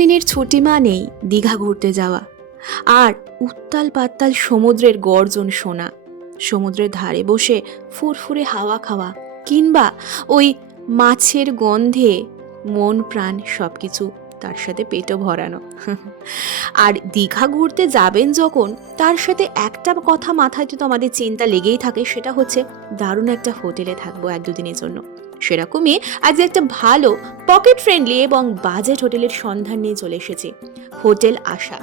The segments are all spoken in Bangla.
দিনের ছুটি মানেই দীঘা ঘুরতে যাওয়া আর উত্তাল পাত্তাল সমুদ্রের গর্জন শোনা, সমুদ্রের ধারে বসে ফুরফুরে হাওয়া খাওয়া, কিংবা ওই মাছের গন্ধে মন প্রাণ সবকিছু, তার সাথে পেটও ভরানো। আর দীঘা ঘুরতে যাবেন যখন, তার সাথে একটা কথা মাথায় তো আমাদের চিন্তা লেগেই থাকে, সেটা হচ্ছে দারুণ একটা হোটেলে থাকবো এক দুদিনের জন্য। সেরকমই আজ একটা ভালো পকেট ফ্রেন্ডলি এবং বাজেট হোটেলের সন্ধান নিয়ে চলে এসেছি, হোটেল আশা,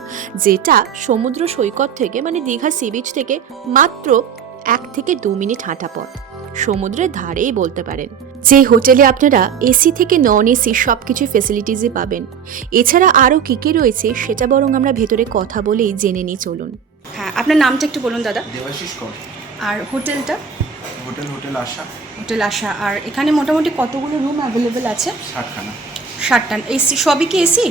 যেটা সমুদ্র সৈকত থেকে মানে দীঘা সি বিচ থেকে মাত্র 1 থেকে 2 মিনিট হাঁটা পথ, সমুদ্রের ধারেই বলতে পারেন। যে হোটেলে আপনারা এসি থেকে নন এসি সবকিছু ফেসিলিটিসই পাবেন। এছাড়া আরও কী কী রয়েছে সেটা বরং আমরা ভেতরে কথা বলেই জেনে নিই, চলুন। হ্যাঁ, আপনার নামটা একটু বলুন দাদা। দেবাশিস কর। আর হোটেলটা? হোটেল আশা। হোটেল আশা। আর এখানে মোটামুটি কতগুলো রুম অ্যাভেলেবেল আছে? 60খানা। 60টা। এসি সবই কি AC?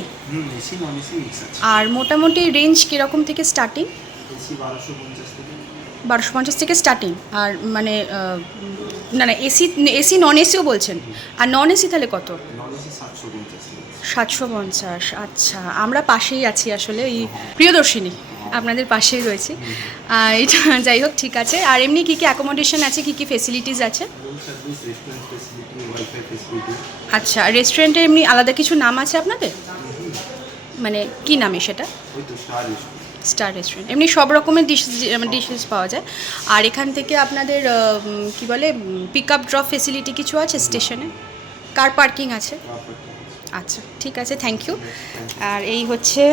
AC non AC mix আছে। আর মোটামুটি রেঞ্জ কীরকম থেকে স্টার্টিং? এসি 1250 থেকে 1250 থেকে স্টার্টিং। আর মানে না এসি নন এসিও বলছেন। আর নন এসি তাহলে কত? নন এসি 750 থেকে। 750। আচ্ছা, আমরা পাশেই আছি আসলে, এই প্রিয়দর্শিনী আপনাদের পাশেই রয়েছে। এটা যাই হোক, ঠিক আছে। আর এমনি কী কী অ্যাকোমোডেশন আছে, কী কী ফেসিলিটিস আছে? Room service, restaurant facility, wifi facility. আচ্ছা, রেস্টুরেন্টে এমনি আলাদা কিছু নাম আছে আপনাদের? মানে কি নামে সেটা? ওই তো স্টার রেস্টুরেন্ট। Star restaurant. এমনি সব রকমের ডিশেস পাওয়া যায়। আর এখান থেকে আপনাদের কি বলে পিক আপ ড্রপ ফেসিলিটি কিছু আছে স্টেশনে? কার পার্কিং আছে? আচ্ছা, ঠিক আছে, থ্যাংক ইউ। আর এই হচ্ছে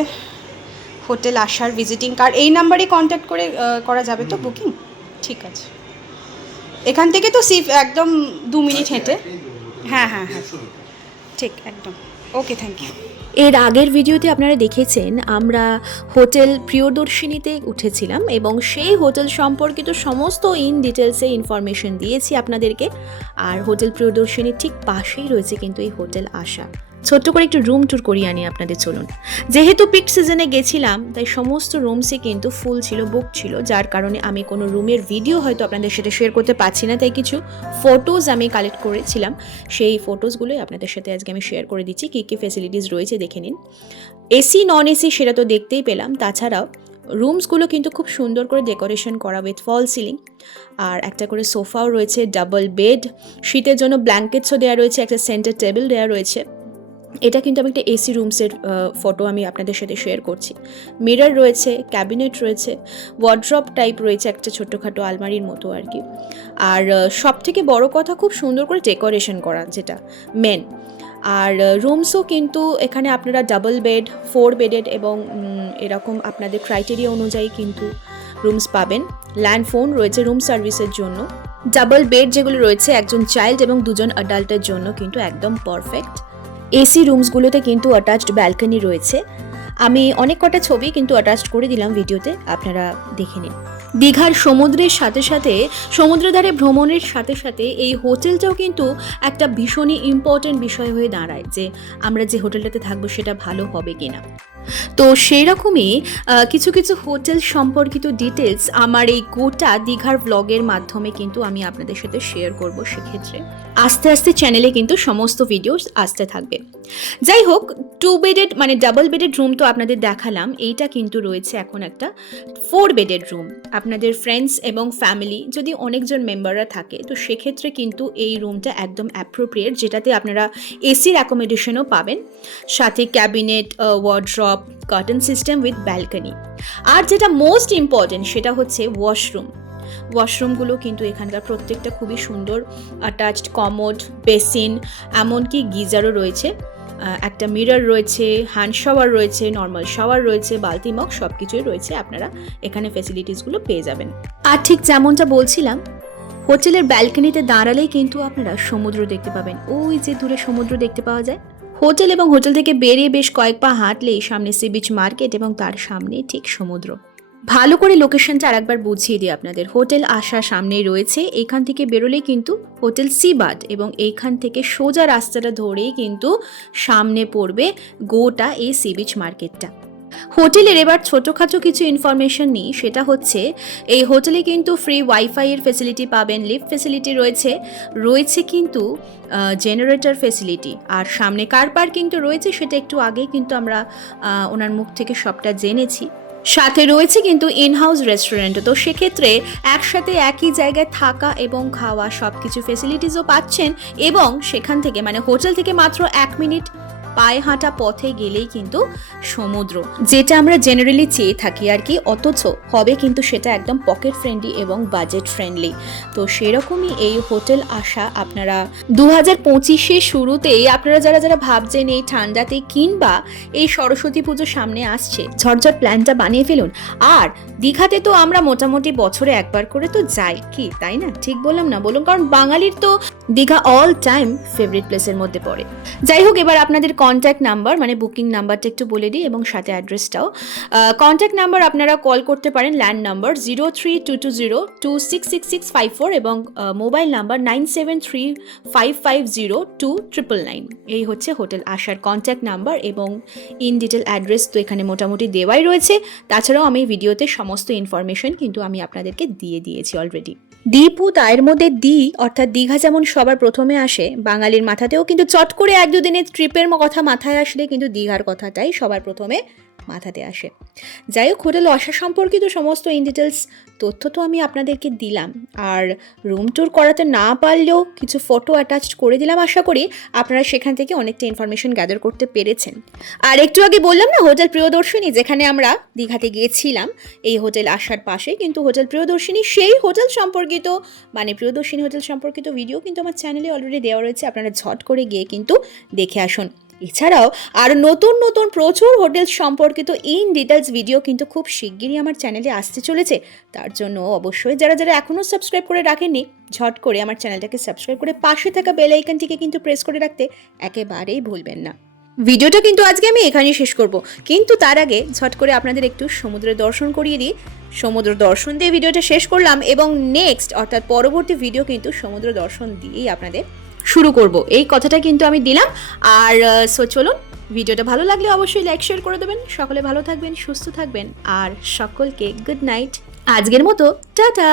হোটেল আশার ভিজিটিং কার্ড। এই নাম্বারে কন্ট্যাক্ট করে করা যাবে তো বুকিং? ঠিক আছে। এখান থেকে তো একদম 2 মিনিট হেঁটে। হ্যাঁ হ্যাঁ হ্যাঁ, ঠিক, একদম। ওকে, থ্যাংক ইউ। এর আগের ভিডিওতে আপনারা দেখেছেন আমরা হোটেল প্রিয়দর্শিনীতে উঠেছিলাম এবং সেই হোটেল সম্পর্কিত সমস্ত ডিটেলসে ইনফরমেশন দিয়েছি আপনাদেরকে। আর হোটেল প্রিয়দর্শিনীর ঠিক পাশেই রয়েছে কিন্তু এই হোটেল আশা। ছোট্ট করে একটু রুম ট্যুর করিয়ে আনি আপনাদের, চলুন। যেহেতু পিক সিজনে গেছিলাম তাই সমস্ত রুমসই কিন্তু ফুল ছিল, বুক ছিল, যার কারণে আমি কোনো রুমের ভিডিও হয়তো আপনাদের সাথে শেয়ার করতে পারছি না। তাই কিছু ফটোজ আমি কালেক্ট করেছিলাম, সেই ফটোজগুলোই আপনাদের সাথে আজকে আমি শেয়ার করে দিচ্ছি। কী কী ফেসিলিটিস রয়েছে দেখে নিন। এসি নন এসি সেটা তো দেখতেই পেলাম, তাছাড়াও রুমসগুলো কিন্তু খুব সুন্দর করে ডেকোরেশন করা উইথ ফল সিলিং। আর একটা করে সোফাও রয়েছে, ডাবল বেড, শীতের জন্য ব্ল্যাঙ্কেটসও দেওয়া রয়েছে, একটা সেন্টার টেবিল দেওয়া রয়েছে। এটা কিন্তু আমি একটা এসি রুমসের ফটো আমি আপনাদের সাথে শেয়ার করছি। মিরর রয়েছে, ক্যাবিনেট রয়েছে, ওয়ার্ড্রপ টাইপ রয়েছে, একটা ছোট্টখাটো আলমারির মতো আর কি। আর সব থেকে বড় কথা, খুব সুন্দর করে ডেকোরেশন করা, যেটা মেন। আর রুমসও কিন্তু এখানে আপনারা ডাবল বেড, 4 বেডেড এবং এরকম আপনাদের ক্রাইটেরিয়া অনুযায়ী কিন্তু রুমস পাবেন। ল্যান্ড ফোন রয়েছে রুম সার্ভিসের জন্য। ডাবল বেড যেগুলো রয়েছে একজন চাইল্ড এবং 2জন অ্যাডাল্টের জন্য কিন্তু একদম পারফেক্ট। এসি রুমসগুলোতে কিন্তু অ্যাটাচড ব্যালকনি রয়েছে। আমি অনেক কটা ছবি কিন্তু অ্যাটাচড করে দিলাম ভিডিওতে, আপনারা দেখে নিন। দীঘার সমুদ্রের সাথে সাথে, সমুদ্র ধারে ভ্রমণের সাথে সাথে এই হোটেলটাও কিন্তু একটা ভীষণই ইম্পর্টেন্ট বিষয় হয়ে দাঁড়ায়, যে আমরা যে হোটেলটাতে থাকবো সেটা ভালো হবে কিনা। তো সেই রকমই কিছু কিছু হোটেল সম্পর্কিত ডিটেলস আমার এই গোটা দীঘার ব্লগের মাধ্যমে কিন্তু আমি আপনাদের সাথে শেয়ার করব। সেক্ষেত্রে আস্তে আস্তে চ্যানেলে কিন্তু সমস্ত ভিডিওস আসতে থাকবে। যাই হোক, 2 বেডেড মানে ডাবল বেডেড রুম তো আপনাদের দেখালাম। এইটা কিন্তু রয়েছে এখন একটা 4 বেডেড রুম। আপনাদের ফ্রেন্ডস এবং ফ্যামিলি যদি অনেকজন মেম্বাররা থাকে তো সেক্ষেত্রে কিন্তু এই রুমটা একদম অ্যাপ্রোপ্রিয়েট, যেটাতে আপনারা এসির অ্যাকোমোডেশনও পাবেন, সাথে cabinet, wardrobe, curtain system with balcony. আর যেটা মোস্ট ইম্পর্টেন্ট সেটা হচ্ছে ওয়াশরুমগুলো কিন্তু এখানকার প্রত্যেকটা খুবই সুন্দর, অ্যাটাচড কমোড, বেসিন, এমনকি গিজারও রয়েছে, একটা মিরর রয়েছে, হ্যান্ড শাওয়ার রয়েছে, নর্মাল শাওয়ার রয়েছে, বালতি মগ সব কিছুই রয়েছে। আপনারা এখানে ফেসিলিটিসগুলো পেয়ে যাবেন। আর ঠিক যেমনটা বলছিলাম, হোটেলের ব্যালকনিতে দাঁড়ালেই কিন্তু আপনারা সমুদ্র দেখতে পাবেন। ওই যে দূরে সমুদ্র দেখতে পাওয়া যায়। হোটেল এবং হোটেল থেকে বেরিয়ে বেশ কয়েক পা হাঁটলেই সামনে সি বিচ মার্কেট এবং তার সামনে ঠিক সমুদ্র। ভালো করে লোকেশনটা আরেকবার বুঝিয়ে দিই আপনাদের। হোটেল আশা সামনেই রয়েছে, এইখান থেকে বেরোলেই কিন্তু হোটেল সিবাড এবং এইখান থেকে সোজা রাস্তাটা ধরেই কিন্তু সামনে পড়বে গোটা এই সি বিচ মার্কেটটা। হোটেলের এবার ছোটোখাটো কিছু ইনফরমেশন নিই, সেটা হচ্ছে এই হোটেলে কিন্তু ফ্রি ওয়াইফাইয়ের ফেসিলিটি পাবেন, লিফট ফেসিলিটি রয়েছে কিন্তু জেনারেটর ফেসিলিটি, আর সামনে কার পার্কিং তো রয়েছে, সেটা একটু আগেই কিন্তু আমরা ওনার মুখ থেকে সবটা জেনেছি। সাথে রয়েছে কিন্তু ইনহাউস রেস্টুরেন্ট, তো সেক্ষেত্রে একসাথে একই জায়গায় থাকা এবং খাওয়া সব কিছু ফেসিলিটিসও পাচ্ছেন, এবং সেখান থেকে মানে হোটেল থেকে মাত্র 1 মিনিট পায়ে হাঁটা পথে গেলেই কিন্তু সমুদ্র, যেটা আমরা জেনারেলি চেয়ে থাকি আর কি, অথচ হবে কিন্তু সেটা একদম পকেট ফ্রেন্ডলি এবং বাজেট ফ্রেন্ডলি। তো সেরকমই এই হোটেল আসা আপনারা 2025-এর শুরুতেই আপনারা যারা ভাবছেন এই ঠান্ডাতে কিংবা এই সরস্বতী পুজো সামনে আসছে, ঝটঝট প্ল্যানটা বানিয়ে ফেলুন। আর দীঘাতে তো আমরা মোটামুটি বছরে একবার করে তো যাই, কি তাই না? ঠিক বললাম না বলুন? কারণ বাঙালির তো দীঘা অল টাইম ফেভারিট প্লেসের মধ্যে পড়ে। যাই হোক, এবার আপনাদের কন্ট্যাক্ট নাম্বার মানে বুকিং নাম্বারটা একটু বলে দিই এবং সাথে অ্যাড্রেসটাও। কন্ট্যাক্ট নাম্বার আপনারা কল করতে পারেন, ল্যান্ড নাম্বার 0322026665 এবং মোবাইল নাম্বার 9735502999। এই হচ্ছে হোটেল আশার কন্ট্যাক্ট নাম্বার এবং ইন ডিটেল অ্যাড্রেস তো এখানে মোটামুটি দেওয়াই রয়েছে। তাছাড়াও আমি ভিডিওতে সমস্ত ইনফরমেশন কিন্তু আমি আপনাদেরকে দিয়ে দিয়েছি অলরেডি। দীপু তায়ের মধ্যে অর্থাৎ দীঘা যেমন সবার প্রথমে আসে, বাঙালির মাথাতেও কিন্তু চট করে 1-2 দিনের ট্রিপের কথা মাথায় আসলে কিন্তু দীঘার কথাটাই সবার প্রথমে মাথাতে আসে। যাই হোক, হোটেল আশা সম্পর্কিত সমস্ত ইন ডিটেলস তথ্য তো আমি আপনাদেরকে দিলাম, আর রুম ট্যুর করাতে না পারলেও কিছু ফটো অ্যাটাচড করে দিলাম। আশা করি আপনারা সেখান থেকে অনেকটা ইনফরমেশন গ্যাদার করতে পেরেছেন। আর একটু আগে বললাম না হোটেল প্রিয়দর্শিনী, যেখানে আমরা দীঘাতে গিয়েছিলাম, এই হোটেল আসার পাশে কিন্তু হোটেল প্রিয়দর্শিনী, সেই হোটেল সম্পর্কিত মানে প্রিয়দর্শিনী হোটেল সম্পর্কিত ভিডিও কিন্তু আমার চ্যানেলে অলরেডি দেওয়া রয়েছে, আপনারা ঝট করে গিয়ে কিন্তু দেখে আসুন। এছাড়াও আর নতুন প্রচুর হোটেল সম্পর্কিত ইন ডিটেলস ভিডিও কিন্তু খুব শিগগিরই আমার চ্যানেলে আসতে চলেছে। তার জন্য অবশ্যই যারা এখনও সাবস্ক্রাইব করে রাখেননি, ঝট করে আমার চ্যানেলটাকে সাবস্ক্রাইব করে পাশে থাকা বেল আইকনটিকে কিন্তু প্রেস করে রাখতে একেবারেই ভুলবেন না। ভিডিওটা কিন্তু আজকে আমি এখানেই শেষ করব, কিন্তু তার আগে ঝট করে আপনাদের একটু সমুদ্রের দর্শন করিয়ে দিই। সমুদ্র দর্শন দিয়ে ভিডিওটা শেষ করলাম এবং নেক্সট অর্থাৎ পরবর্তী ভিডিও কিন্তু সমুদ্র দর্শন দিয়েই আপনাদের শুরু করব, এই কথাটা কিন্তু আমি দিলাম। আর চলুন, ভিডিওটা ভালো লাগলে অবশ্যই লাইক শেয়ার করে দেবেন। সকলে ভালো থাকবেন, সুস্থ থাকবেন, আর সকলকে গুড নাইট। আজকের মতো টাটা।